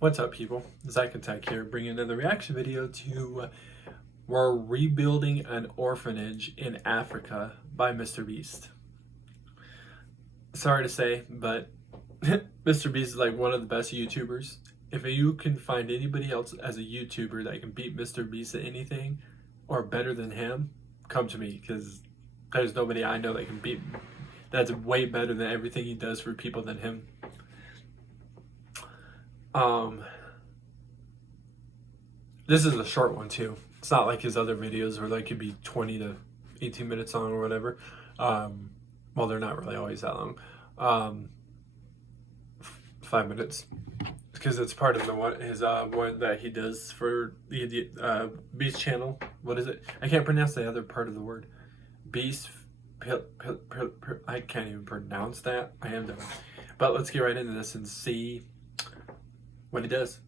What's up, people? Zach Attack here, bringing another reaction video to We're Rebuilding an Orphanage in Africa by Mrbeast. Sorry to say, but Mrbeast is like one of the best YouTubers. If you can find anybody else as a YouTuber that can beat Mrbeast at anything or better than him, come to me, because there's nobody I know that can beat that's way better than everything he does for people than him. This is a short one too. It's not like his other videos where they could be 20 to 18 minutes long or whatever. Well, they're not really always that long. 5 minutes, because it's part of the one that he does for the Beast channel. What is it? I can't pronounce the other part of the word. Beast. I can't even pronounce that. I am dumb. But let's get right into this and see what he does.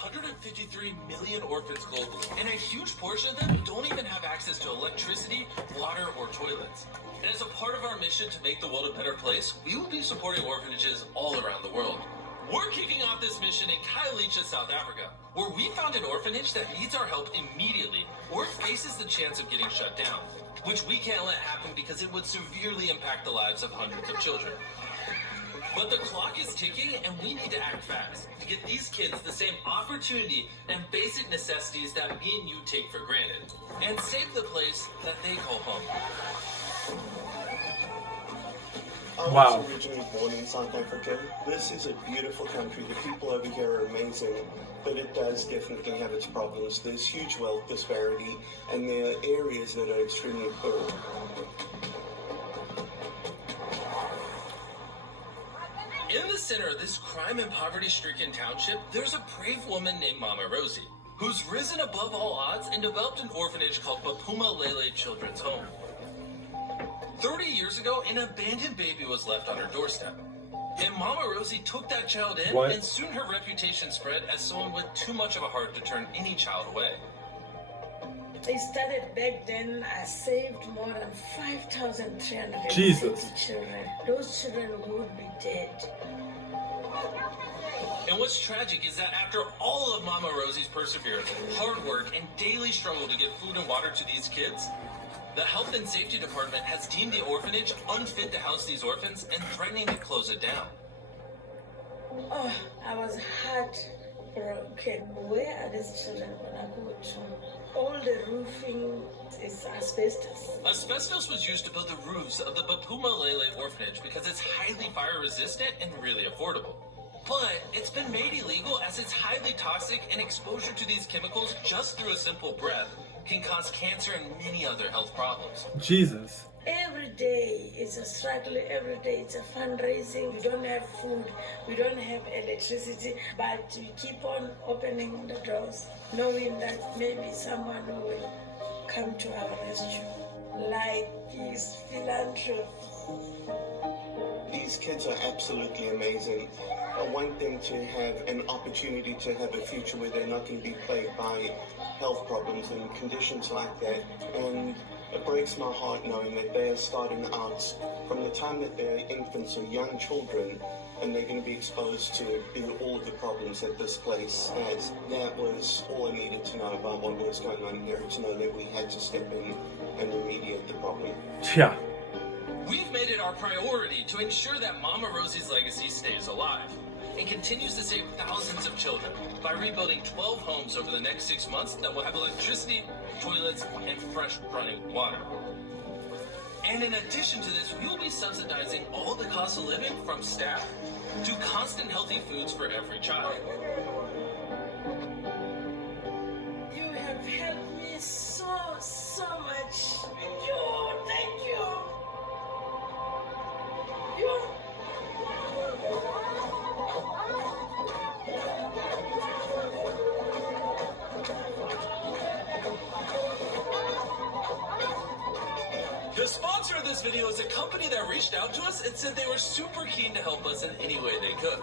153 million orphans globally, and a huge portion of them don't even have access to electricity, water, or toilets. And as a part of our mission to make the world a better place, we will be supporting orphanages all around the world. We're kicking off this mission in Khayelitsha, South Africa, where we found an orphanage that needs our help immediately or faces the chance of getting shut down, which we can't let happen because it would severely impact the lives of hundreds of children. But the clock is ticking, and we need to act fast to get these kids the same opportunity and basic necessities that me and you take for granted, and save the place that they call home. I was originally born in South Africa. This is a beautiful country. The people over here are amazing, but it does definitely have its problems. There's huge wealth disparity, and there are areas that are extremely poor. In the center of this crime and poverty-stricken township, there's a brave woman named Mama Rosie, who's risen above all odds and developed an orphanage called Bapuma Lele Children's Home. 30 years ago, an abandoned baby was left on her doorstep. And Mama Rosie took that child in, and soon her reputation spread as someone with too much of a heart to turn any child away. I started back then. I saved more than 5,350 children. Those children would be dead. And what's tragic is that after all of Mama Rosie's perseverance, hard work, and daily struggle to get food and water to these kids, the Health and Safety Department has deemed the orphanage unfit to house these orphans and threatening to close it down. Oh, I was heartbroken. Where are these children gonna go to? All the roofing is asbestos. Asbestos was used to build the roofs of the Bapuma Lele orphanage because it's highly fire resistant and really affordable. But it's been made illegal as it's highly toxic, and exposure to these chemicals just through a simple breath can cause cancer and many other health problems. Jesus. Every day it's a struggle, every day it's a fundraising. We don't have food, we don't have electricity, but we keep on opening the doors, knowing that maybe someone will come to our rescue, like this philanthropy. These kids are absolutely amazing. I want them to have an opportunity to have a future where they're not going to be plagued by health problems and conditions like that. And it breaks my heart knowing that they are starting out from the time that they're infants or young children, and they're going to be exposed to all of the problems that this place has. That was all I needed to know about what was going on here, to know that we had to step in and remediate the problem. Yeah. We've made it our priority to ensure that Mama Rosie's legacy stays alive and continues to save thousands of children by rebuilding 12 homes over the next 6 months that will have electricity, toilets, and fresh running water. And in addition to this, we will be subsidizing all the cost of living from staff to constant healthy foods for every child. You have helped me so much. Thank you. The sponsor of this video is a company that reached out to us and said they were super keen to help us in any way they could.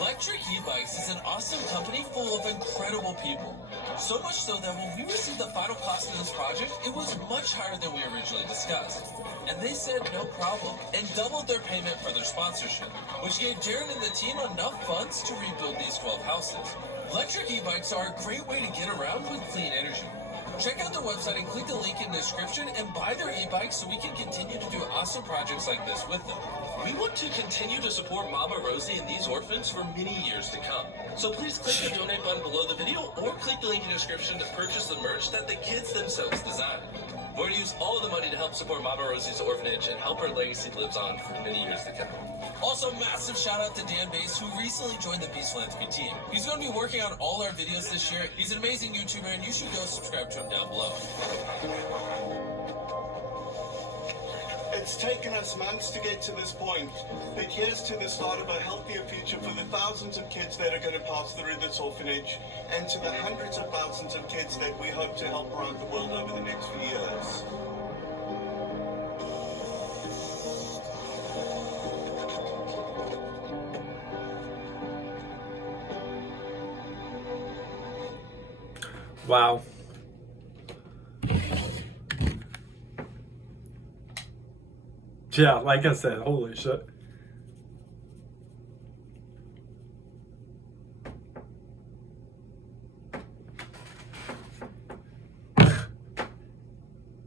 Electric e-bikes is an awesome company full of incredible people. So much so that when we received the final cost of this project, it was much higher than we originally discussed. And they said no problem and doubled their payment for their sponsorship, which gave Darren and the team enough funds to rebuild these 12 houses. Electric e-bikes are a great way to get around with clean energy. Check out their website and click the link in the description and buy their e-bikes so we can continue to do awesome projects like this with them. We want to continue to support Mama Rosie and these orphans for many years to come. So please click the donate button below the video or click the link in the description to purchase the merch that the kids themselves designed. We're going to use all of the money to help support Mama Rosie's orphanage and help her legacy lives on for many years to come. Also, massive shout out to Mrbeast, who recently joined the Beast Philanthropy team. He's going to be working on all our videos this year. He's an amazing YouTuber, and you should go subscribe to him down below. It's taken us months to get to this point, but here's to the start of a healthier future for the thousands of kids that are going to pass through this orphanage, and to the hundreds of thousands of kids that we hope to help around the world over the next few years. Wow. Yeah, like I said, holy shit.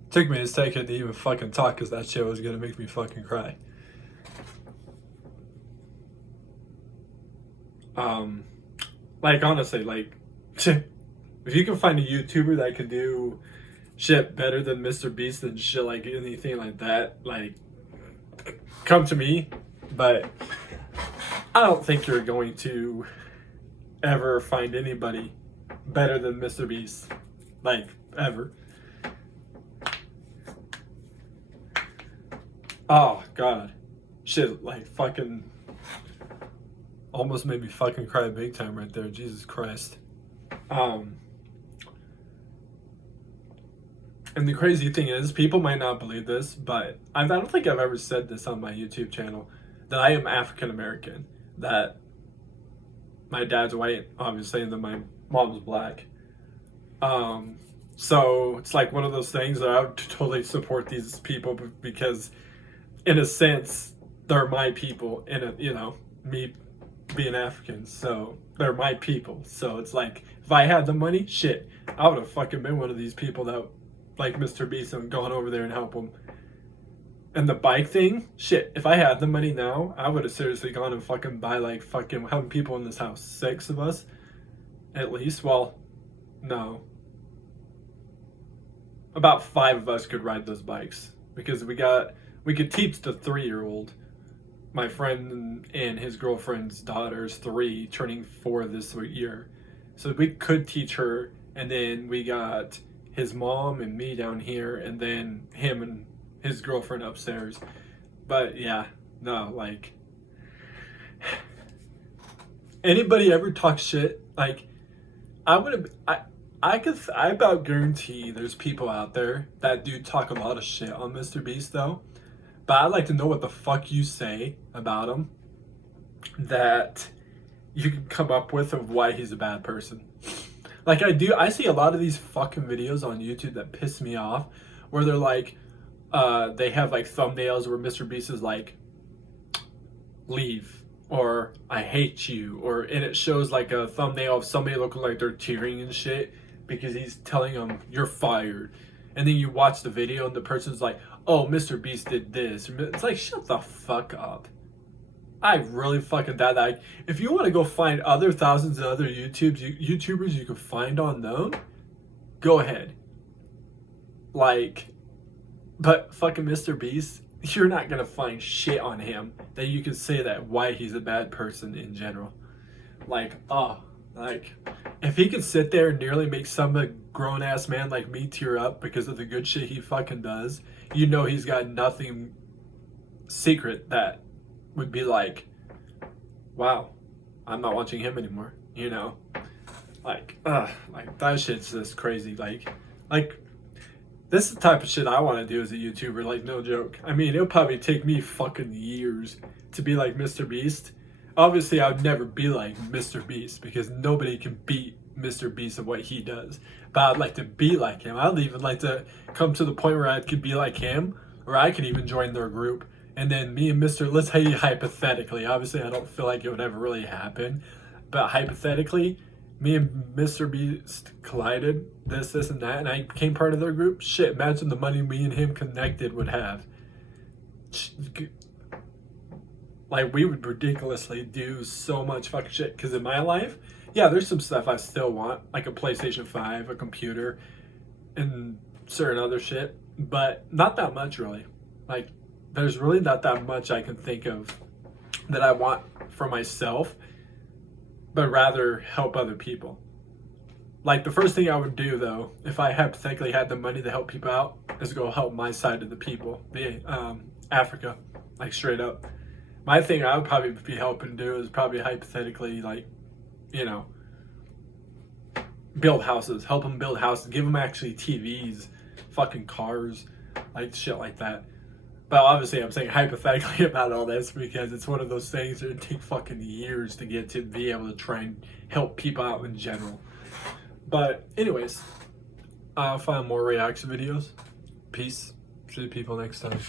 Took me a second to even fucking talk because that shit was gonna make me fucking cry. Like honestly, like if you can find a YouTuber that could do shit better than Mrbeast and shit like anything like that, like come to me. But I don't think you're going to ever find anybody better than Mrbeast, like ever. Oh god, shit, like fucking almost made me fucking cry big time right there. Jesus Christ. And the crazy thing is, people might not believe this, but I don't think I've ever said this on my YouTube channel, that I am African American, that my dad's white, obviously, and then my mom's black. So it's like one of those things that I would totally support these people because, in a sense, they're my people, me being African, so they're my people. So it's like, if I had the money, shit, I would have fucking been one of these people that like Mrbeast and gone over there and help him. And the bike thing, shit, if I had the money now, I would have seriously gone and fucking buy like fucking, how many people in this house? 6 of us? At least? Well, no. About 5 of us could ride those bikes. Because we could teach the 3-year-old. My friend and his girlfriend's daughter's 3, turning 4 this year. So we could teach her, and then we got his mom and me down here, and then him and his girlfriend upstairs. But yeah, no, like, anybody ever talk shit, like, I about guarantee there's people out there that do talk a lot of shit on Mrbeast though. But I'd like to know what the fuck you say about him that you can come up with of why he's a bad person. Like I see a lot of these fucking videos on YouTube that piss me off, where they're like, they have like thumbnails where Mrbeast is like, leave, or I hate you, and it shows like a thumbnail of somebody looking like they're tearing and shit because he's telling them you're fired. And then you watch the video and the person's like, oh, Mrbeast did this. It's like, shut the fuck up. I really fucking doubt that. If you want to go find other thousands of other YouTubers you can find on them, go ahead. Like, but fucking Mrbeast, you're not going to find shit on him that you can say that why he's a bad person in general. Like, if he could sit there and nearly make some grown-ass man like me tear up because of the good shit he fucking does, you know he's got nothing secret that would be like, wow, I'm not watching him anymore, you know? Like that shit's just crazy. Like this is the type of shit I want to do as a YouTuber, like, no joke. I mean, it'll probably take me fucking years to be like Mrbeast. Obviously, I would never be like Mrbeast because nobody can beat Mrbeast of what he does. But I'd like to be like him. I'd even like to come to the point where I could be like him, or I could even join their group. And then me and Mr. Let's say hypothetically, obviously I don't feel like it would ever really happen, but hypothetically, me and Mrbeast collided, this, and that, and I became part of their group. Shit, imagine the money me and him connected would have. Like, we would ridiculously do so much fucking shit. Because in my life, yeah, there's some stuff I still want, like a PlayStation 5, a computer, and certain other shit. But not that much, really. Like, there's really not that much I can think of that I want for myself, but rather help other people. Like, the first thing I would do, though, if I hypothetically had the money to help people out, is go help my side of the people, the Africa, like, straight up. My thing I would probably be helping do is probably hypothetically, like, you know, build houses, help them build houses, give them actually TVs, fucking cars, like shit like that. But obviously I'm saying hypothetically about all this because it's one of those things that would take fucking years to get to be able to try and help people out in general. But anyways, I'll find more reaction videos. Peace. See you people next time.